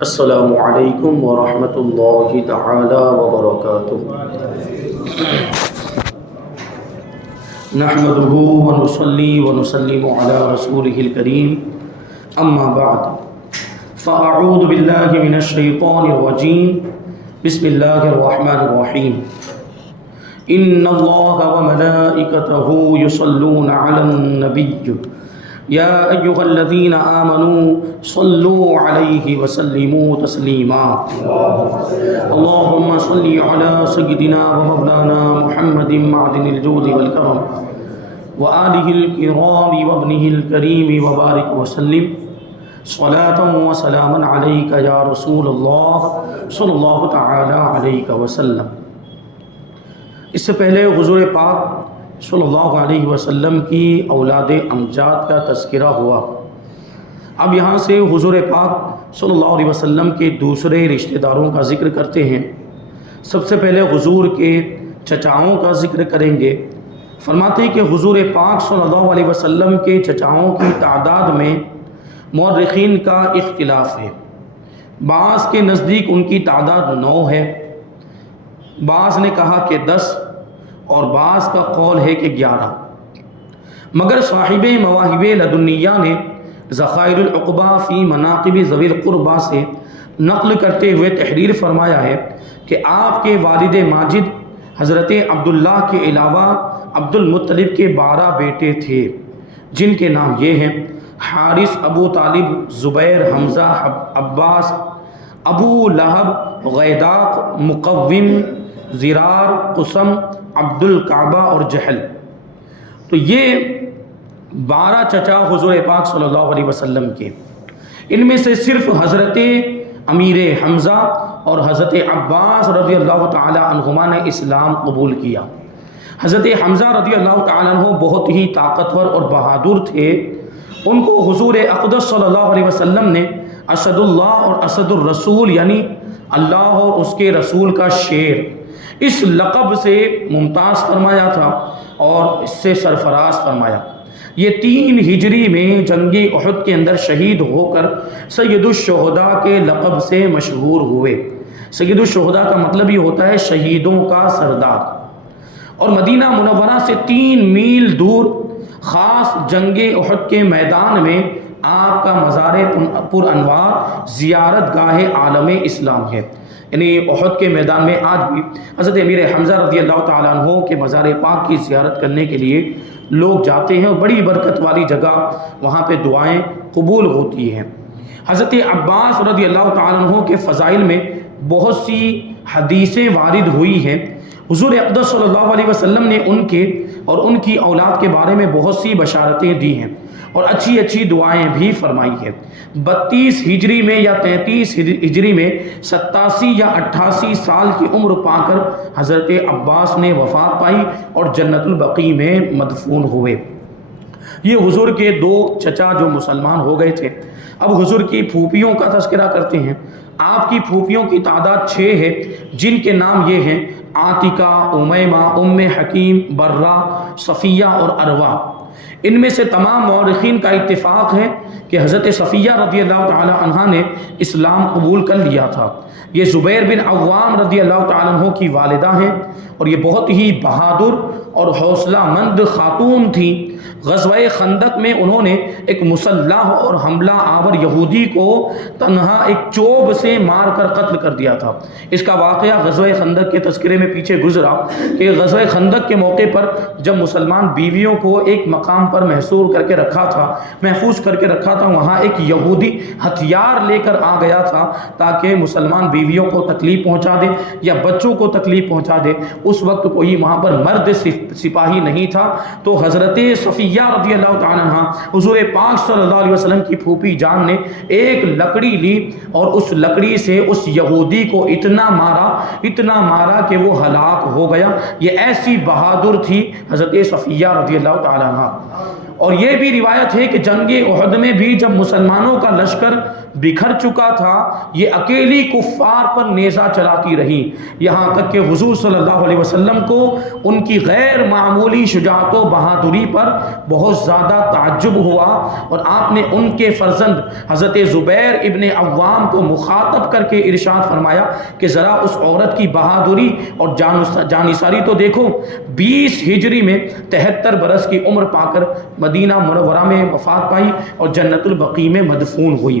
السلام علیکم ورحمۃ اللہ تعالی وبرکاتہ۔ نحمده ونصلي ونسلم على رسوله الكريم اما بعد فاعوذ باللہ من الشیطان الرجیم بسم اللہ الرحمن الرحیم ان اللہ وملائکته يصلون على النبی یا ایہا الذین آمنوا صلوا علیہ وسلموا تسلیما اللہم صل علی سیدنا ومولانا محمد معدن الجود والکرم وآلہ الکرام وابنہ الکریم وبارک وسلم صلاة وسلاما علیک یا رسول اللہ صلی اللہ تعالی علیہ وسلم۔ اس سے پہلے حضور پاک صلی اللہ علیہ وسلم کی اولاد امجاد کا تذکرہ ہوا۔ اب یہاں سے حضور پاک صلی اللہ علیہ وسلم کے دوسرے رشتہ داروں کا ذکر کرتے ہیں۔ سب سے پہلے حضور کے چچاؤں کا ذکر کریں گے۔ فرماتے ہیں کہ حضور پاک صلی اللہ علیہ وسلم کے چچاؤں کی تعداد میں مورخین کا اختلاف ہے۔ بعض کے نزدیک ان کی تعداد 9 ہے، بعض نے کہا کہ 10 اور بعض کا قول ہے کہ 11، مگر صاحب مواہب لدنیہ نے ذخائر العقبہ فی مناقب ذوی القربہ سے نقل کرتے ہوئے تحریر فرمایا ہے کہ آپ کے والد ماجد حضرت عبداللہ کے علاوہ عبد المطلب کے 12 بیٹے تھے، جن کے نام یہ ہیں: حارث، ابو طالب، زبیر، حمزہ، عباس، ابو لہب، غیداق، مقوم، زرار، قسم، عبد الکعبہ اور جہل۔ تو یہ 12 چچا حضور پاک صلی اللہ علیہ وسلم کے، ان میں سے صرف حضرت امیر حمزہ اور حضرت عباس رضی اللہ تعالی عنہما نے اسلام قبول کیا۔ حضرت حمزہ رضی اللہ تعالی عنہ بہت ہی طاقتور اور بہادر تھے۔ ان کو حضور اقدس صلی اللہ علیہ وسلم نے اسد اللہ اور اسد الرسول یعنی اللہ اور اس کے رسول کا شیر اس لقب سے ممتاز فرمایا تھا اور اس سے سرفراز فرمایا۔ یہ 3 ہجری میں جنگ احد کے اندر شہید ہو کر سید الشہداء کے لقب سے مشہور ہوئے۔ سید الشہداء کا مطلب یہ ہوتا ہے شہیدوں کا سردار۔ اور مدینہ منورہ سے 3 میل دور خاص جنگ احد کے میدان میں آپ کا مزار پر انوار زیارت گاہ عالم اسلام ہے۔ یعنی احد کے میدان میں آج بھی حضرت امیر حمزہ رضی اللہ تعالیٰ عنہ کے مزار پاک کی زیارت کرنے کے لیے لوگ جاتے ہیں اور بڑی برکت والی جگہ، وہاں پہ دعائیں قبول ہوتی ہیں۔ حضرت عباس رضی اللہ تعالیٰ عنہ کے فضائل میں بہت سی حدیثیں وارد ہوئی ہیں۔ حضور اقدس صلی اللہ علیہ وسلم نے ان کے اور ان کی اولاد کے بارے میں بہت سی بشارتیں دی ہیں اور اچھی اچھی دعائیں بھی فرمائی ہیں۔ 32 ہجری میں یا 33 ہجری میں 87 یا 88 سال کی عمر پا کر حضرت عباس نے وفات پائی اور جنت البقیع میں مدفون ہوئے۔ یہ حضور کے 2 چچا جو مسلمان ہو گئے تھے۔ اب حضور کی پھوپھیوں کا تذکرہ کرتے ہیں۔ آپ کی پھوپھیوں کی تعداد 6 ہے، جن کے نام یہ ہیں: عاتکہ، امیمہ، ام حکیم، برہ، صفیہ اور اروا۔ ان میں سے تمام مورخین کا اتفاق ہے کہ حضرت صفیہ رضی اللہ تعالی عنہ نے اسلام قبول کر لیا تھا۔ یہ زبیر بن عوام رضی اللہ تعالیٰ عنہ کی والدہ ہیں اور یہ بہت ہی بہادر اور حوصلہ مند خاتون تھیں۔ غزوہ خندق میں انہوں نے ایک مسلح اور حملہ آور یہودی کو تنہا ایک چوب سے مار کر قتل کر دیا تھا۔ اس کا واقعہ غزوہ خندق کے تذکرے میں پیچھے گزرا کہ غزوہ خندق کے موقع پر جب مسلمان بیویوں کو ایک مقام پر محفوظ کر کے رکھا تھا، وہاں ایک یہودی ہتھیار لے کر آ گیا تھا تاکہ مسلمان بیویوں کو تکلیف پہنچا دے یا بچوں کو تکلیف پہنچا دے۔ اس وقت کوئی وہاں پر مرد سپاہی نہیں تھا، تو حضرت صفیہ رضی اللہ تعالیٰ عنہ حضور پاک صلی اللہ علیہ وسلم کی پھوپھی جان نے ایک لکڑی لی اور اس لکڑی سے اس یہودی کو اتنا مارا کہ وہ ہلاک ہو گیا۔ یہ ایسی بہادر تھی حضرت صفیہ رضی اللہ تعالیٰ عنہ۔ اور یہ بھی روایت ہے کہ جنگ احد میں بھی جب مسلمانوں کا لشکر بکھر چکا تھا، یہ اکیلی کفار پر نیزہ چلاتی رہی، یہاں تک کہ حضور صلی اللہ علیہ وسلم کو ان کی غیر معمولی شجاعت و بہادری پر بہت زیادہ تعجب ہوا، اور آپ نے ان کے فرزند حضرت زبیر ابن عوام کو مخاطب کر کے ارشاد فرمایا کہ ذرا اس عورت کی بہادری اور جانثاری تو دیکھو، 20 ہجری میں 73 برس کی عمر پا کر مدینہ منورہ میں وفات پائی اور جنت البقیع میں مدفون ہوئی۔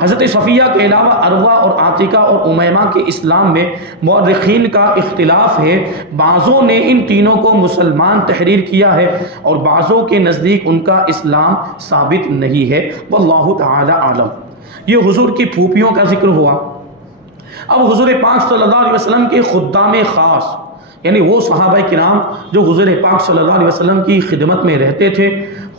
حضرت صفیہ کے علاوہ اروہ اور عاتقہ اور امیمہ کے اسلام میں مورخین کا اختلاف ہے، بعضوں نے ان تینوں کو مسلمان تحریر کیا ہے اور بعضوں کے نزدیک ان کا اسلام ثابت نہیں ہے، واللہ تعالی عالم۔ یہ حضور کی پھوپھیوں کا ذکر ہوا۔ اب حضور پاک صلی اللہ علیہ وسلم کے خدام خاص، یعنی وہ صحابہ کرام جو حضور پاک صلی اللہ علیہ وسلم کی خدمت میں رہتے تھے،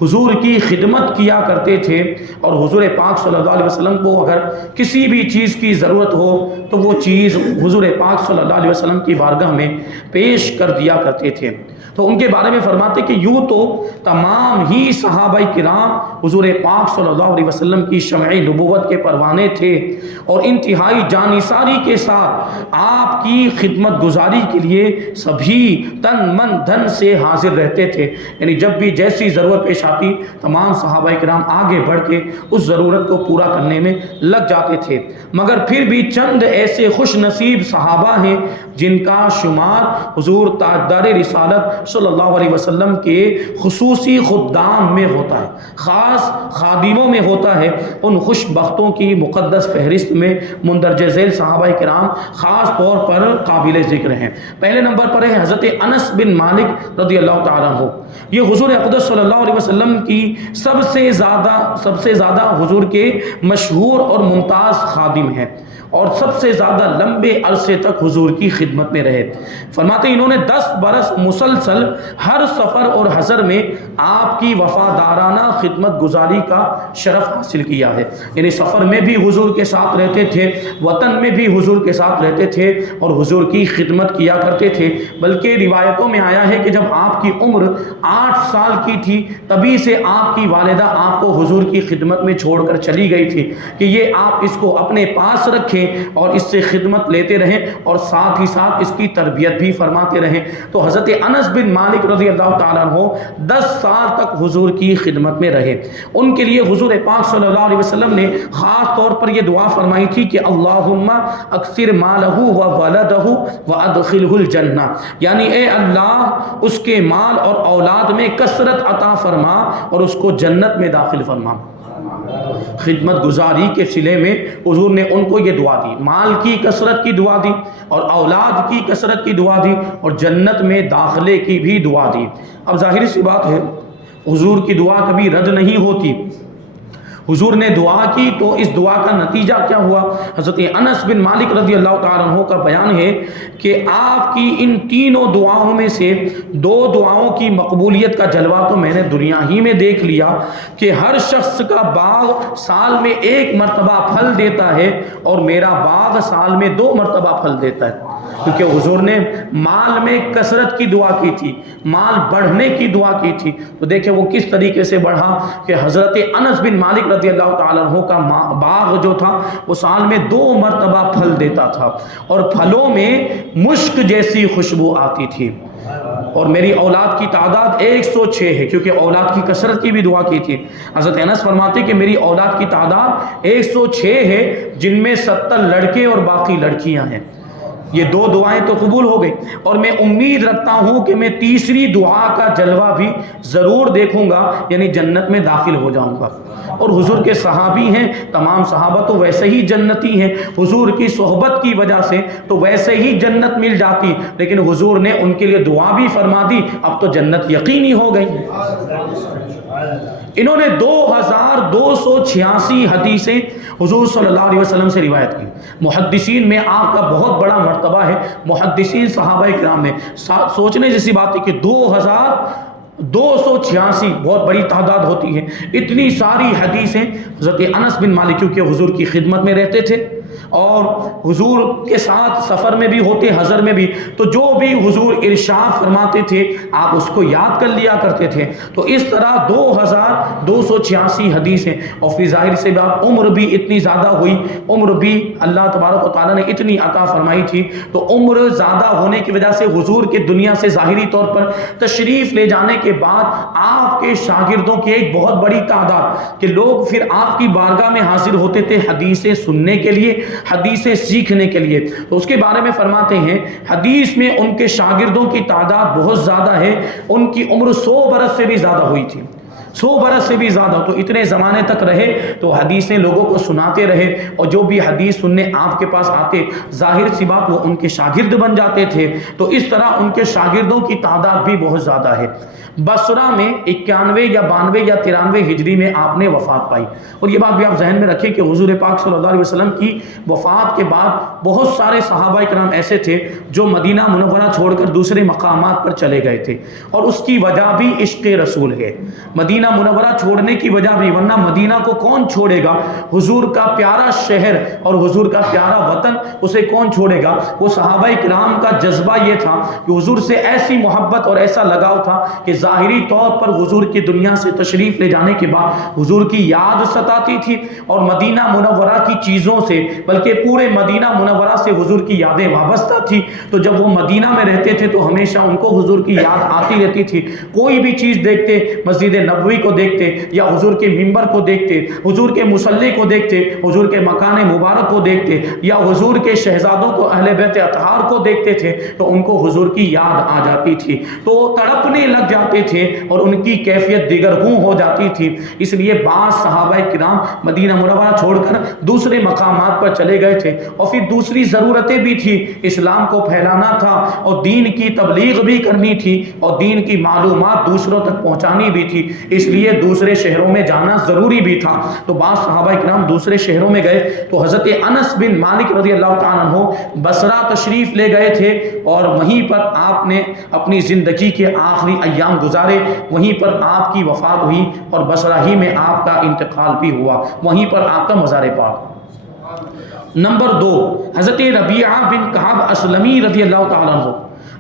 حضور کی خدمت کیا کرتے تھے، اور حضور پاک صلی اللہ علیہ وسلم کو اگر کسی بھی چیز کی ضرورت ہو تو وہ چیز حضور پاک صلی اللہ علیہ وسلم کی بارگاہ میں پیش کر دیا کرتے تھے۔ تو ان کے بارے میں فرماتے کہ یوں تو تمام ہی صحابہ کرام حضور پاک صلی اللہ علیہ وسلم کی شمع نبوت کے پروانے تھے، اور انتہائی جانثاری کے ساتھ آپ کی خدمت گزاری کے لیے سبھی تن من دھن سے حاضر رہتے تھے، یعنی جب بھی جیسی ضرورت پیش آتی تمام صحابہ کرام آگے بڑھ کے اس ضرورت کو پورا کرنے میں لگ جاتے تھے۔ مگر پھر بھی چند ایسے خوش نصیب صحابہ ہیں جن کا شمار حضور تاجدار رسالت صلی اللہ علیہ وسلم کے خصوصی خدام میں ہوتا ہے، خاص خادموں میں ہوتا ہے۔ ان خوش بختوں کی مقدس فہرست میں مندرجہ ذیل صحابہ کرام خاص طور پر قابل ذکر ہیں۔ پہلے نمبر پر ہے حضرت انس بن مالک رضی اللہ تعالیٰ عنہ۔ یہ حضور اقدس صلی اللہ علیہ وسلم کی سب سے زیادہ حضور کے مشہور اور ممتاز خادم ہیں، اور سب سے زیادہ لمبے عرصے تک حضور کی خدمت میں رہے۔ فرماتے ہیں انہوں نے 10 برس مسلسل ہر سفر اور حضر میں آپ کی وفادارانہ خدمت گزاری کا شرف حاصل کیا ہے، یعنی سفر میں بھی حضور کے ساتھ رہتے تھے، وطن میں بھی حضور کے ساتھ رہتے تھے اور حضور کی خدمت کیا کرتے تھے۔ بلکہ روایتوں میں آیا ہے کہ جب آپ کی عمر 8 سال کی تھی تبھی سے آپ کی والدہ آپ کو حضور کی خدمت میں چھوڑ کر چلی گئی تھی کہ یہ آپ اس کو اپنے پاس رکھیں اور اس سے خدمت لیتے رہیں اور ساتھ ہی ساتھ اس کی تربیت بھی فرماتے رہیں۔ تو حضرت انس بن مالک رضی اللہ تعالیٰ عنہ 10 سال تک حضور کی خدمت میں رہے۔ ان کے لیے حضور پاک صلی اللہ علیہ وسلم نے خاص طور پر یہ دعا فرمائی تھی کہ اللہم اکثر مالہ و ولدہ و ادخلہ الجنہ، یعنی اے اللہ اس کے مال اور اولاد میں کثرت عطا فرما اور اس کو جنت میں داخل فرما۔ خدمت گزاری کے صلے میں حضور نے ان کو یہ دعا دی، مال کی کثرت کی دعا دی اور اولاد کی کثرت کی دعا دی اور جنت میں داخلے کی بھی دعا دی۔ اب ظاہر سی بات ہے حضور کی دعا کبھی رد نہیں ہوتی۔ حضور نے دعا کی تو اس دعا کا نتیجہ کیا ہوا؟ حضرت انس بن مالک رضی اللہ تعالیٰ عنہ کا بیان ہے کہ آپ کی ان تینوں دعاؤں میں سے 2 دعاؤں کی مقبولیت کا جلوہ تو میں نے دنیا ہی میں دیکھ لیا کہ ہر شخص کا باغ سال میں 1 مرتبہ پھل دیتا ہے اور میرا باغ سال میں 2 مرتبہ پھل دیتا ہے، کیونکہ حضور نے مال میں کثرت کی دعا کی تھی، مال بڑھنے کی دعا کی تھی۔ تو دیکھیں وہ کس طریقے سے بڑھا کہ حضرت انس بن مالک رضی اللہ تعالیٰ عنہ کا باغ جو تھا وہ سال میں 2 مرتبہ پھل دیتا تھا اور پھلوں میں مشک جیسی خوشبو آتی تھی۔ اور میری اولاد کی تعداد 106 ہے، کیونکہ اولاد کی کثرت کی بھی دعا کی تھی۔ حضرت انس فرماتے کہ میری اولاد کی تعداد 106 ہے، جن میں 70 لڑکے اور باقی لڑکیاں ہیں۔ یہ 2 دعائیں تو قبول ہو گئی، اور میں امید رکھتا ہوں کہ میں تیسری دعا کا جلوہ بھی ضرور دیکھوں گا، یعنی جنت میں داخل ہو جاؤں گا۔ اور حضور کے صحابی ہیں، تمام صحابہ تو ویسے ہی جنتی ہیں، حضور کی صحبت کی وجہ سے تو ویسے ہی جنت مل جاتی، لیکن حضور نے ان کے لیے دعا بھی فرما دی، اب تو جنت یقینی ہو گئی۔ انہوں نے 2286 حدیثیں حضور صلی اللہ علیہ وسلم سے روایت کی۔ محدثین میں آپ کا بہت بڑا مرتبہ ہے، محدثین صحابہ کرام میں سوچنے جیسی بات ہے کہ 2286 بہت بڑی تعداد ہوتی ہے۔ اتنی ساری حدیثیں حضرت انس بن مالک کیونکہ حضور کی خدمت میں رہتے تھے اور حضور کے ساتھ سفر میں بھی ہوتے، حضر میں بھی، تو جو بھی حضور ارشاد فرماتے تھے آپ اس کو یاد کر لیا کرتے تھے۔ تو اس طرح 2286 حدیثیں، اور فی ظاہر سے بات عمر بھی اتنی زیادہ ہوئی، عمر بھی اللہ تبارک و تعالیٰ نے اتنی عطا فرمائی تھی، تو عمر زیادہ ہونے کی وجہ سے حضور کے دنیا سے ظاہری طور پر تشریف لے جانے کے بعد آپ کے شاگردوں کی ایک بہت بڑی تعداد کہ لوگ پھر آپ کی بارگاہ میں حاضر ہوتے تھے حدیثیں سننے کے لیے، حدیثیں سیکھنے کے لیے۔ تو اس کے بارے میں فرماتے ہیں حدیث میں ان کے شاگردوں کی تعداد بہت زیادہ ہے، ان کی عمر 100 برس سے بھی زیادہ ہوئی تھی، 100 برس سے بھی زیادہ، تو اتنے زمانے تک رہے، تو حدیثیں لوگوں کو سناتے رہے، اور جو بھی حدیث سننے آپ کے پاس آتے ظاہر سی بات وہ ان کے شاگرد بن جاتے تھے۔ تو اس طرح ان کے شاگردوں کی تعداد بھی بہت زیادہ ہے۔ بصرہ میں 91 یا 92 یا 93 ہجری میں آپ نے وفات پائی، اور یہ بات بھی آپ ذہن میں رکھیں کہ حضور پاک صلی اللہ علیہ وسلم کی وفات کے بعد بہت سارے صحابہ کرام ایسے تھے جو مدینہ منورہ چھوڑ کر دوسرے مقامات پر چلے گئے تھے، اور اس کی وجہ بھی عشق رسول ہے، مدینہ منورہ چھوڑنے کی وجہ بھی، ورنہ مدینہ کو کون چھوڑے گا، حضور کا پیارا شہر اور حضور کا پیارا وطن، اسے کون چھوڑے گا۔ وہ صحابہ کرام کا جذبہ یہ تھا کہ حضور سے ایسی محبت اور ایسا لگاؤ تھا کہ ظاہری طور پر حضور کی دنیا سے تشریف لے جانے کے بعد حضور کی یاد ستاتی تھی، اور مدینہ منورہ کی چیزوں سے بلکہ پورے مدینہ منورہ سے حضور کی یادیں وابستہ تھی۔ تو جب وہ مدینہ میں رہتے تھے تو ہمیشہ ان کو حضور کی یاد آتی رہتی تھی، کوئی بھی چیز دیکھتے، مسجد نبوی کو دیکھتے یا حضور کے منبر کو دیکھتے، حضور کے مصلی کو دیکھتے، حضور کے مکان مبارک کو دیکھتے، یا حضور کے شہزادوں کو اہل بیت اطہار کو دیکھتے تھے، تو ان کو حضور کی یاد آ جاتی تھی، تو تڑپنے لگ جاتے تھے اور ان کی کیفیت دیگرگوں ہو جاتی تھی۔ اس لیے بعض صحابہ کرام مدینہ منورہ چھوڑ کر دوسرے مقامات پر چلے گئے تھے، اور پھر دوسری ضرورتیں بھی تھی، اسلام کو پھیلانا تھا اور دین کی تبلیغ بھی کرنی تھی اور دین کی معلومات دوسروں تک پہنچانی بھی تھی، اس لیے دوسرے شہروں میں جانا ضروری بھی تھا۔ تو بعض صحابہ کرام دوسرے شہروں میں گئے، تو حضرت انس بن مالک رضی اللہ تعالیٰ عنہ بصرہ تشریف لے گئے تھے، اور وہیں پر آپ نے اپنی زندگی کے آخری ایام گزارے، وہیں پر آپ کی وفات ہوئی، اور بصرہ ہی میں آپ کا انتقال بھی ہوا، وہیں پر آپ کا مزار پاک۔ نمبر 2، حضرت ربیعہ بن کعب اسلمی رضی اللہ تعالیٰ عنہ،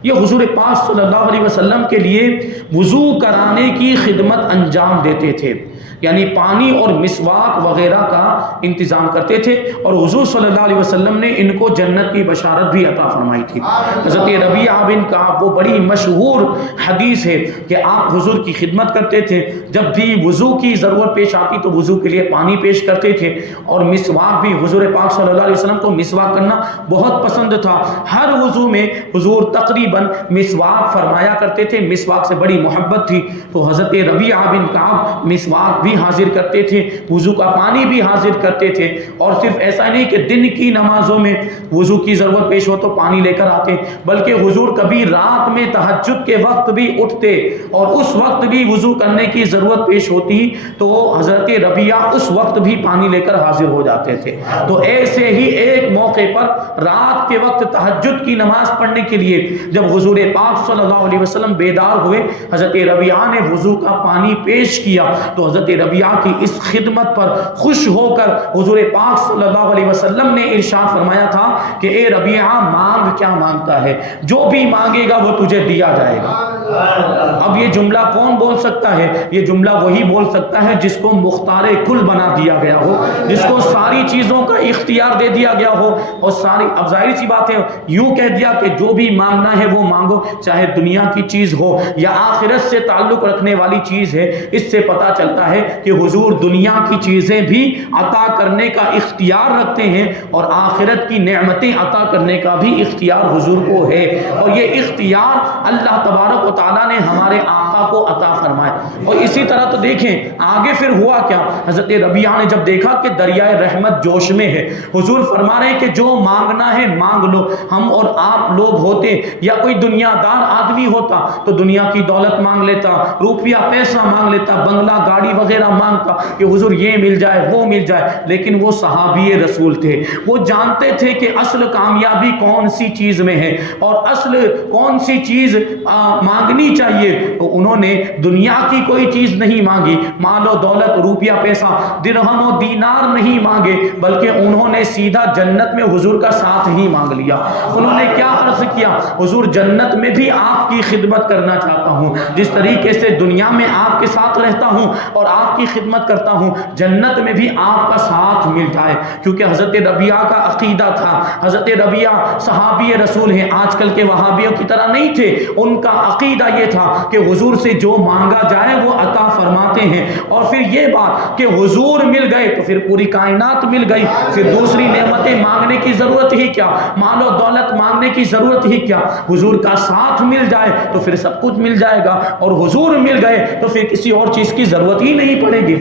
یہ حضور پاک صلی اللہ علیہ وسلم کے لیے وضو کرانے کی خدمت انجام دیتے تھے، یعنی پانی اور مسواک وغیرہ کا انتظام کرتے تھے، اور حضور صلی اللہ علیہ وسلم نے ان کو جنت کی بشارت بھی عطا فرمائی تھی۔ حضرت ربیعہ بن کعب، وہ بڑی مشہور حدیث ہے کہ آپ حضور کی خدمت کرتے تھے، جب بھی وضو کی ضرورت پیش آتی تو وضو کے لیے پانی پیش کرتے تھے، اور مسواک بھی، حضور پاک صلی اللہ علیہ وسلم کو مسواک کرنا بہت پسند تھا، ہر وضو میں حضور تقریباً مسواک فرمایا کرتے تھے، مسواک سے بڑی محبت تھی، تو حضرت ربیعہ بن کعب مسواک بھی حاضر کرتے تھے، وضو کا پانی بھی حاضر کرتے تھے، اور صرف ایسا نہیں کہ دن کی نمازوں میں وضو کی ضرورت پیش ہو تو پانی لے کر آتے، بلکہ حضور کبھی رات میں تہجد کے وقت بھی اٹھتے اور اس وقت بھی وضو کرنے کی ضرورت پیش ہوتی تو حضرت ربیعہ اس وقت بھی پانی لے کر حاضر ہو جاتے تھے۔ تو ایسے ہی ایک موقع پر رات کے وقت تہجد کی نماز پڑھنے کے لیے جب حضور پاک صلی اللہ علیہ وسلم بیدار ہوئے، حضرت ربیعہ نے وضو کا پانی پیش کیا، تو حضرت ربیعہ کی اس خدمت پر خوش ہو کر حضور پاک صلی اللہ علیہ وسلم نے ارشاد فرمایا تھا کہ اے ربیعہ، مانگ کیا مانگتا ہے، جو بھی مانگے گا وہ تجھے دیا جائے گا۔ اب یہ جملہ کون بول سکتا ہے؟ یہ جملہ وہی بول سکتا ہے جس کو مختار کل بنا دیا گیا ہو، جس کو ساری چیزوں کا اختیار دے دیا گیا ہو، اور ساری، اب ظاہر سی بات ہے یوں کہہ دیا کہ جو بھی مانگنا ہے وہ مانگو، چاہے دنیا کی چیز ہو یا آخرت سے تعلق رکھنے والی چیز ہے۔ اس سے پتہ چلتا ہے کہ حضور دنیا کی چیزیں بھی عطا کرنے کا اختیار رکھتے ہیں، اور آخرت کی نعمتیں عطا کرنے کا بھی اختیار حضور کو ہے، اور یہ اختیار اللہ تبارک و تعالیٰ نے ہمارے آقا کو عطا فرمایا۔ اور اسی طرح تو دیکھیں آگے پھر ہوا کیا، حضرت ربیعہ نے جب دیکھا کہ دریائے رحمت جوش میں ہے، حضور فرما رہے ہیں کہ جو مانگنا ہے مانگ لو۔ ہم اور آپ لوگ ہوتے یا کوئی دنیا دار آدمی ہوتا تو دنیا کی دولت مانگ لیتا، روپیہ پیسہ مانگ لیتا، بنگلہ گاڑی وغیرہ مانگتا کہ حضور یہ مل جائے وہ مل جائے، لیکن وہ صحابی رسول تھے، وہ جانتے تھے کہ اصل کامیابی کون سی چیز میں ہے اور اصل کون سی چیز مانگنی چاہیے تو انہوں نے دنیا کی کوئی چیز نہیں مانگی، مال و دولت، روپیہ پیسہ، درہم و دینار نہیں مانگے، بلکہ انہوں نے سیدھا جنت میں حضور کا ساتھ ہی مانگ لیا۔ انہوں نے کیا عرض کیا؟ حضور جنت میں بھی آپ کی خدمت کرنا چاہتا ہوں، جس طریقے سے دنیا میں آپ کے ساتھ رہتا ہوں اور آپ کی خدمت کرتا ہوں، جنت میں بھی آپ کا ساتھ مل جائے۔ کیونکہ حضرت ربیعہ کا عقیدہ تھا، حضرت ربیعہ صحابی رسول ہیں، آج کل کے وہابیوں کی طرح نہیں تھے، ان کا عقیدہ یہ تھا کہ حضور سے جو مانگا جائے وہ عطا فرماتے ہیں، اور پھر یہ بات کہ حضور مل گئے تو پھر پوری کائنات مل گئی، پھر دوسری نعمتیں مانگنے کی ضرورت ہی کیا، مال و دولت مانگنے کی ضرورت ہی کیا، حضور کا ساتھ مل جائے تو پھر سب کچھ مل جائے گا، اور حضور مل گئے تو پھر کسی اور چیز کی ضرورت ہی نہیں پڑے گی۔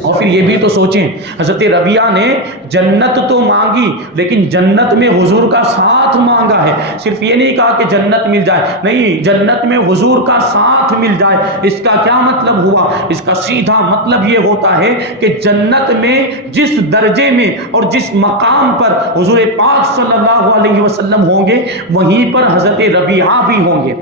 اور پھر یہ بھی تو سوچیں، حضرت ربیعہ نے جنت تو مانگی لیکن جنت میں حضور کا ساتھ مانگا ہے، صرف یہ نہیں کہا کہ جنت مل جائے، نہیں، جنت میں حضور کا ساتھ مل جائے۔ اس کا کیا مطلب ہوا؟ اس کا سیدھا مطلب یہ ہوتا ہے کہ جنت میں جس درجے میں اور جس مقام پر حضور پاک صلی اللہ علیہ وسلم ہوں گے وہیں پر حضرت ربیعہ بھی ہوں گے،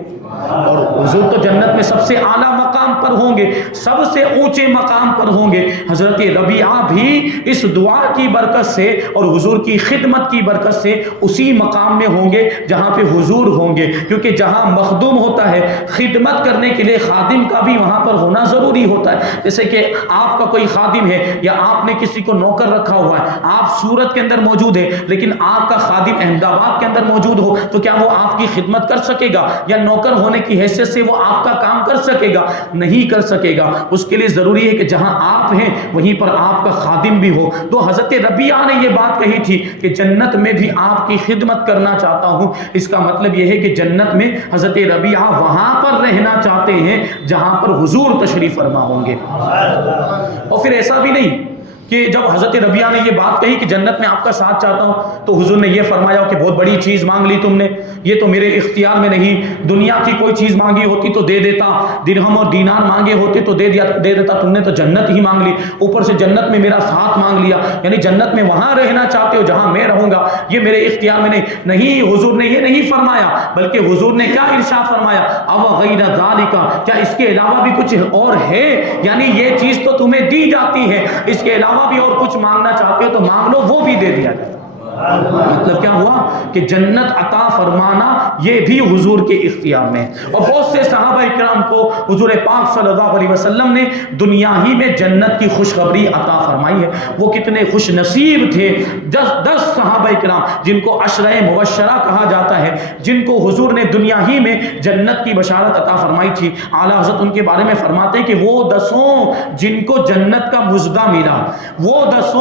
اور حضور تو جنت میں سب سے اعلیٰ مقام پر ہوں گے، سب سے اونچے مقام پر ہوں گے، حضرت ربیعہ بھی اس دعا کی برکت سے اور حضور کی خدمت کی برکت سے اسی مقام میں ہوں گے جہاں پہ حضور ہوں گے، کیونکہ جہاں مخدوم ہوتا ہے خدمت کرنے کے لیے خادم کا بھی وہاں پر ہونا ضروری ہوتا ہے۔ جیسے کہ آپ کا کوئی خادم ہے یا آپ نے کسی کو نوکر رکھا ہوا ہے، آپ سورت کے اندر موجود ہیں لیکن آپ کا خادم احمد آباد کے اندر موجود ہو تو کیا وہ آپ کی خدمت کر سکے گا؟ یا نوکر ہونے کی حیثیت سے وہ آپ کا کام کر سکے گا؟ نہیں کر سکے گا۔ اس کے لیے ضروری ہے کہ جہاں آپ ہیں وہیں پر آپ کا خادم بھی ہو۔ تو حضرت ربیعہ نے یہ بات کہی تھی کہ جنت میں بھی آپ کی خدمت کرنا چاہتا ہوں، اس کا مطلب یہ ہے کہ جنت میں حضرت ربیعہ وہاں پر رہنا چاہتے ہیں جہاں پر حضور تشریف فرما ہوں گے۔ اور پھر ایسا بھی نہیں کہ جب حضرت ربیعہ نے یہ بات کہی کہ جنت میں آپ کا ساتھ چاہتا ہوں تو حضور نے یہ فرمایا کہ بہت بڑی چیز مانگ لی تم نے، یہ تو میرے اختیار میں نہیں، دنیا کی کوئی چیز مانگی ہوتی تو دے دیتا، درہم اور دینار مانگے ہوتے تو دے دیتا، تم نے تو جنت ہی مانگ لی، اوپر سے جنت میں میرا ساتھ مانگ لیا، یعنی جنت میں وہاں رہنا چاہتے ہو جہاں میں رہوں گا، یہ میرے اختیار میں نہیں۔ حضور نے یہ نہیں فرمایا، بلکہ حضور نے کیا ارشاد فرمایا؟ او غیر ذالک، کیا اس کے علاوہ بھی کچھ اور ہے؟ یعنی یہ چیز تو تمہیں دی جاتی ہے، اس کے علاوہ بھی اور کچھ مانگنا چاہتے ہو تو مانگ لو، وہ بھی دے دیا جاتا۔ مطلب کیا ہوا کہ جنت عطا فرمانا یہ بھی حضور کے اختیار میں، اور بہت سے صحابہ کرام کو حضور پاک صلی اللہ علیہ وسلم نے دنیا ہی میں جنت کی خوشخبری عطا فرمائی ہے۔ وہ کتنے خوش نصیب تھے، 10 صحابہ کرام جن کو عشرہ مبشرہ کہا جاتا ہے، جن کو حضور نے دنیا ہی میں جنت کی بشارت عطا فرمائی تھی۔ اعلیٰ حضرت ان کے بارے میں فرماتے ہیں کہ وہ 10 جن کو جنت کا مژدہ ملا، وہ 10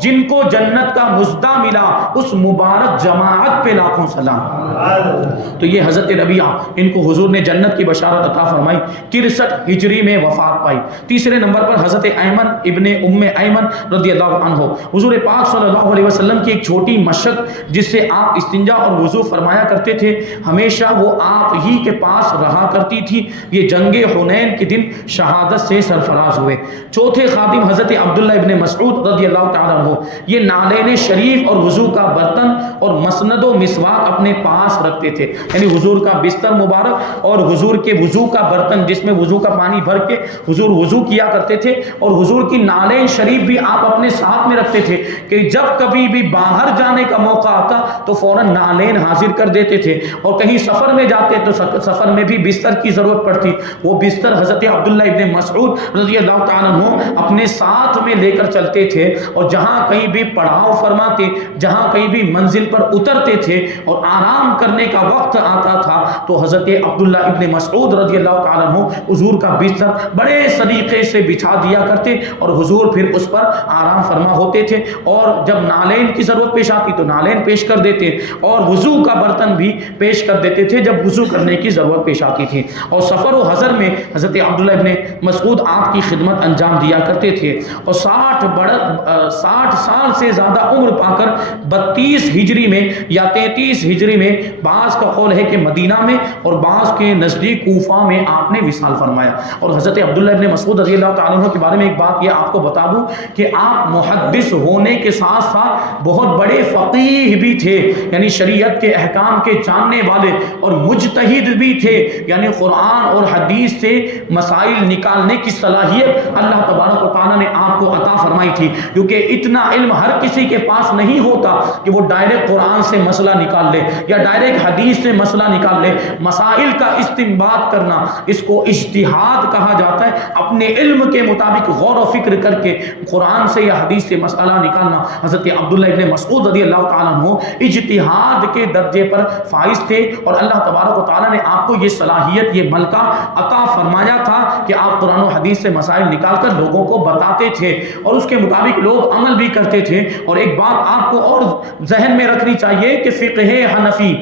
جن کو جنت کا مژدہ ملا، اس مبارک جماعت پہ لاکھوں سلام۔ تو یہ حضرت ربیعہ، ان کو حضور نے جنت کی بشارت عطا فرمائی، 63 ہجری میں وفات پائی۔ تیسرے نمبر پر حضرت ایمن ابن ام ایمن رضی اللہ عنہ، حضور پاک صلی اللہ علیہ وسلم کی ایک چھوٹی مشق جس سے آپ استنجا اور وضو فرمایا کرتے تھے، ہمیشہ وہ آپ ہی کے پاس رہا کرتی تھی۔ یہ جنگ حنین کے دن شہادت سے سرفراز ہوئے۔ چوتھے خادم حضرت عبداللہ ابن مسعود رضی اللہ تعالیٰ عنہ، یہ نالین شریف اور وضو کا برتن اور مسند و مسواک اپنے پاس رکھتے تھے، یعنی حضور کا بستر مبارک اور حضور کے وضو کا برتن جس میں وضو کا پانی بھر کے حضور وضو کیا کرتے تھے، اور حضور کی نالین شریف بھی آپ اپنے ساتھ میں رکھتے تھے کہ جب کبھی بھی باہر جانے کا موقع آتا تو فوراً نالین حاضر کر دیتے تھے، اور کہیں سفر میں جاتے تو سفر میں بھی بستر کی ضرورت پڑتی، وہ بستر حضرت عبداللہ ابن مسعود رضی اللہ تعالیٰ عنہ اپنے ساتھ میں لے کر چلتے تھے، اور جہاں کہیں بھی پڑاؤ فرماتے، جہاں کہیں بھی منزل پر اترتے تھے اور آرام کرنے کا وقت آتا تھا تو حضرت عبداللہ ابن مسعود رضی اللہ تعالیٰ عنہ حضور کا بستر بڑے سلیقے سے بچھا دیا کرتے، اور حضور پھر اس پر آرام فرما ہوتے تھے، اور جب نالین کی ضرورت پیش آتی تو نالین پیش کر دیتے، اور وضو کا برتن بھی پیش کر دیتے تھے جب وضو کرنے کی ضرورت پیش آتی تھی۔ اور سفر و حضر میں حضرت عبداللہ ابن مسعود آپ کی خدمت انجام دیا کرتے تھے، اور 60 سال سے زیادہ عمر پا کر 32 30 ہجری میں یا 33 ہجری میں، بعض کا قول ہے کہ مدینہ میں، اور بعض کے نزدیک کوفہ میں آپ نے وصال فرمایا۔ اور حضرت عبداللہ ابن مسعود رضی اللہ تعالیٰ عنہ کے بارے میں ایک بات یہ آپ کو بتا دوں کہ آپ محدث ہونے کے ساتھ ساتھ بہت بڑے فقیہ بھی تھے، یعنی شریعت کے احکام کے جاننے والے، اور مجتہد بھی تھے، یعنی قرآن اور حدیث سے مسائل نکالنے کی صلاحیت اللہ تبارک و تعالیٰ نے آپ کو عطا فرمائی تھی، کیونکہ اتنا علم ہر کسی کے پاس نہیں ہوتا کہ وہ ڈائریکٹ قرآن سے مسئلہ نکال لے یا ڈائریکٹ حدیث سے مسئلہ نکال لے۔ مسائل کا استنباط کرنا، اس کو اجتہاد کہا جاتا ہے، اپنے علم کے مطابق غور و فکر کر کے قرآن سے یا حدیث سے مسئلہ نکالنا۔ حضرت عبداللہ ابن مسعود رضی اللہ تعالیٰ عنہ اجتہاد کے درجے پر فائز تھے، اور اللہ تبارک و تعالیٰ نے آپ کو یہ صلاحیت، یہ ملکہ عطا فرمایا تھا کہ آپ قرآن و حدیث سے مسائل نکال کر لوگوں کو بتاتے تھے، اور اس کے مطابق لوگ عمل بھی کرتے تھے۔ اور ایک بات آپ کو اور ذہن میں رکھنی چاہیے کہ فقہ حنفی،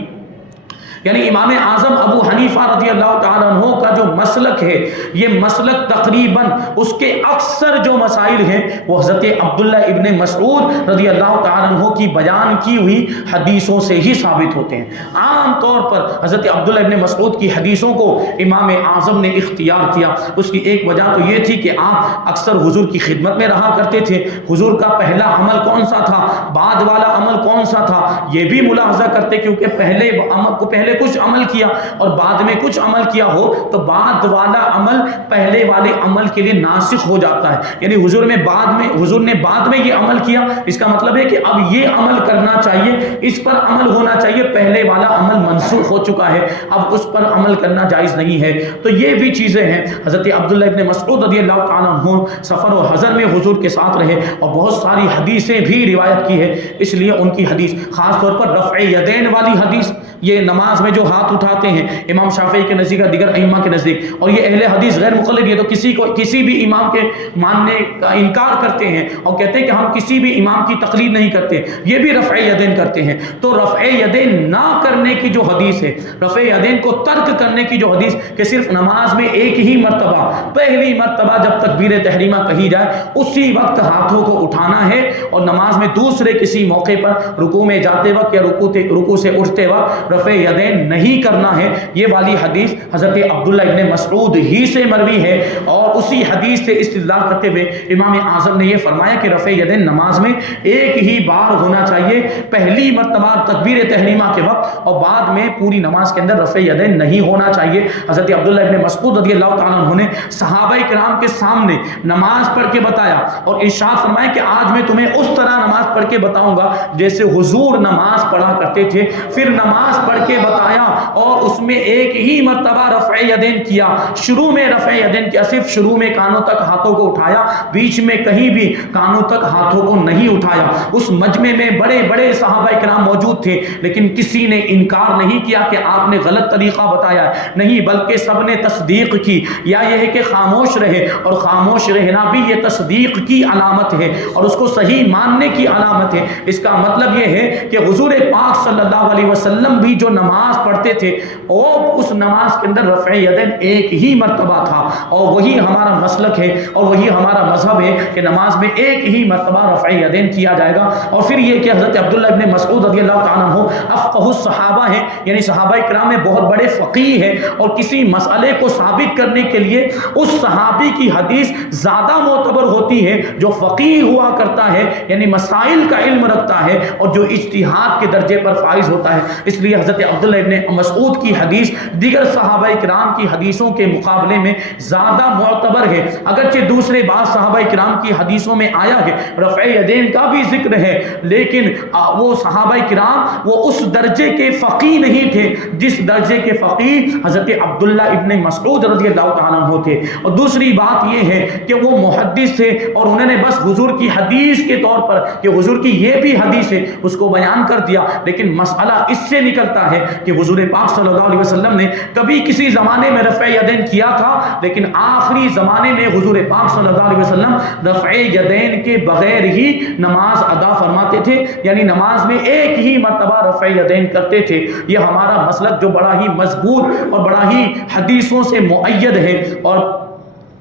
یعنی امام اعظم ابو حنیفہ رضی اللہ تعالیٰ عنہ کا جو مسلک ہے، یہ مسلک تقریباً اس کے اکثر جو مسائل ہیں وہ حضرت عبداللہ ابن مسعود رضی اللہ تعالیٰ عنہ کی بیان کی ہوئی حدیثوں سے ہی ثابت ہوتے ہیں۔ عام طور پر حضرت عبداللہ ابن مسعود کی حدیثوں کو امام اعظم نے اختیار کیا۔ اس کی ایک وجہ تو یہ تھی کہ آپ اکثر حضور کی خدمت میں رہا کرتے تھے، حضور کا پہلا عمل کون سا تھا، بعد والا عمل کون سا تھا، یہ بھی ملاحظہ کرتے، کیونکہ پہلے کچھ عمل کیا اور بعد میں کچھ عمل کیا ہو تو بعد والا عمل پہلے والے عمل کے لیے ناسخ ہو جاتا ہے، یعنی حضور نے بعد میں یہ عمل کیا، اس کا مطلب ہے کہ اب یہ عمل کرنا چاہیے، اس پر عمل ہونا چاہیے، پہلے والا عمل منسوخ ہو چکا ہے، اب اس پر عمل کرنا جائز نہیں ہے۔ تو یہ بھی چیزیں ہیں۔ حضرت عبداللہ ابن مسعود رضی اللہ تعالیٰ عنہ سفر و حضر میں حضور کے ساتھ رہے اور بہت ساری حدیثیں بھی روایت کی ہے، اس لیے ان کی حدیث، خاص طور پر رفع یدین والی حدیث، یہ نماز میں جو ہاتھ اٹھاتے ہیں امام شافعی کے نزدیک، دیگر ائمہ کے نزدیک، اور یہ اہل حدیث غیر مقلد، یہ تو کسی بھی امام کے ماننے کا انکار کرتے ہیں اور کہتے ہیں کہ ہم کسی بھی امام کی تقلید نہیں کرتے، یہ بھی رفع یدین کرتے ہیں۔ تو رفع یدین نہ کرنے کی جو حدیث ہے، رفع یدین کو ترک کرنے کی جو حدیث کہ صرف نماز میں ایک ہی مرتبہ، پہلی مرتبہ جب تکبیر تحریمہ کہی جائے اسی وقت ہاتھوں کو اٹھانا ہے، اور نماز میں دوسرے کسی موقع پر رکوع میں جاتے وقت یا رکوع سے اٹھتے وقت رفع یدین نہیں کرنا ہے، یہ والی حدیث حضرت عبداللہ ابن مسعود ہی سے مروی ہے، اور اسی حدیث سے استدلال کرتے ہوئے امام اعظم نے یہ فرمایا کہ رفع یدین نماز میں ایک ہی بار ہونا چاہیے، پہلی مرتبہ تکبیر تحریمہ کے وقت، اور بعد میں پوری نماز کے اندر رفع یدین نہیں ہونا چاہیے۔ حضرت عبداللہ ابن مسعود رضی اللہ تعالیٰ عنہ نے صحابہ کرام کے سامنے نماز پڑھ کے بتایا اور ارشاد فرمایا کہ آج میں تمہیں اس طرح نماز پڑھ کے بتاؤں گا جیسے حضور نماز پڑھا کرتے تھے۔ پھر نماز پڑھ کے بتایا اور اس میں ایک ہی مرتبہ رفع یدین کیا، شروع میں رفع یدین کیا، صرف شروع میں کانوں تک ہاتھوں کو اٹھایا، بیچ میں کہیں بھی کانوں تک ہاتھوں کو نہیں اٹھایا۔ اس مجمع میں بڑے بڑے صحابہ کرام موجود تھے، لیکن کسی نے انکار نہیں کیا کہ آپ نے غلط طریقہ بتایا ہے، نہیں، بلکہ سب نے تصدیق کی، یا یہ ہے کہ خاموش رہے، اور خاموش رہنا بھی یہ تصدیق کی علامت ہے اور اس کو صحیح ماننے کی علامت ہے۔ اس کا مطلب یہ ہے کہ حضور پاک صلی اللہ علیہ وسلم بھی جو نماز پڑھتے تھے اور اس نماز کے اندر رفع یدین ایک ہی مرتبہ تھا، اور وہی ہمارا مسلک ہے اور وہی ہمارا مذہب ہے کہ نماز میں ایک ہی مرتبہ رفع یدین کیا جائے گا۔ اور پھر یہ کہ حضرت عبداللہ ابن مسعود رضی اللہ تعالیٰ عنہ افقہ الصحابہ ہیں، یعنی صحابہ کرام میں بہت بڑے فقیہ ہیں، اور کسی مسئلے کو ثابت کرنے کے لیے اس صحابی کی حدیث زیادہ معتبر ہوتی ہے جو فقیہ ہوا کرتا ہے، یعنی مسائل کا علم رکھتا ہے اور جو اجتہاد کے درجے پر فائز ہوتا ہے۔ اس لیے حضرت عبداللہ ابن مسعود کی حدیث دیگر صحابہ کرام کی حدیثوں کے مقابلے میں زیادہ معتبر ہے، اگرچہ دوسرے بعض صحابہ کرام کی حدیثوں میں آیا ہے رفع یدین کا بھی ذکر ہے، لیکن وہ صحابہ کرام وہ اس درجے کے فقیہ نہیں تھے جس درجے کے فقیہ حضرت عبداللہ ابن مسعود رضی اللہ تعالیٰ عنہ تھے۔ اور دوسری بات یہ ہے کہ وہ محدث تھے اور انہوں نے بس حضور کی حدیث کے طور پر کہ حضور کی یہ بھی حدیث ہے اس کو بیان کر دیا، لیکن مسئلہ اس سے نکلتا ہے کہ حضور پاک صلی اللہ علیہ وسلم نے کبھی کسی زمانے میں رفع یدین کیا تھا، لیکن آخری زمانے میں حضور پاک صلی اللہ علیہ وسلم رفع یدین کے بغیر ہی نماز ادا فرماتے تھے، یعنی نماز میں ایک ہی مرتبہ رفع یدین کرتے تھے۔ یہ ہمارا مسلک جو بڑا ہی مضبوط اور بڑا ہی حدیثوں سے مؤید ہے، اور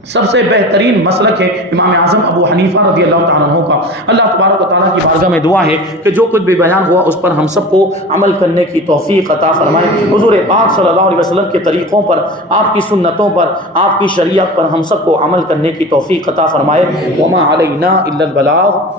سب سے بہترین مسلک ہے امام اعظم ابو حنیفہ رضی اللہ تعالیٰ عنہ کا۔ اللہ تبارک و تعالیٰ کی بارگاہ میں دعا ہے کہ جو کچھ بھی بیان ہوا اس پر ہم سب کو عمل کرنے کی توفیق عطا فرمائے۔ حضور پاک صلی اللہ علیہ وسلم کے طریقوں پر، آپ کی سنتوں پر، آپ کی شریعت پر ہم سب کو عمل کرنے کی توفیق عطا فرمائے۔ وما علینا الا البلاغ۔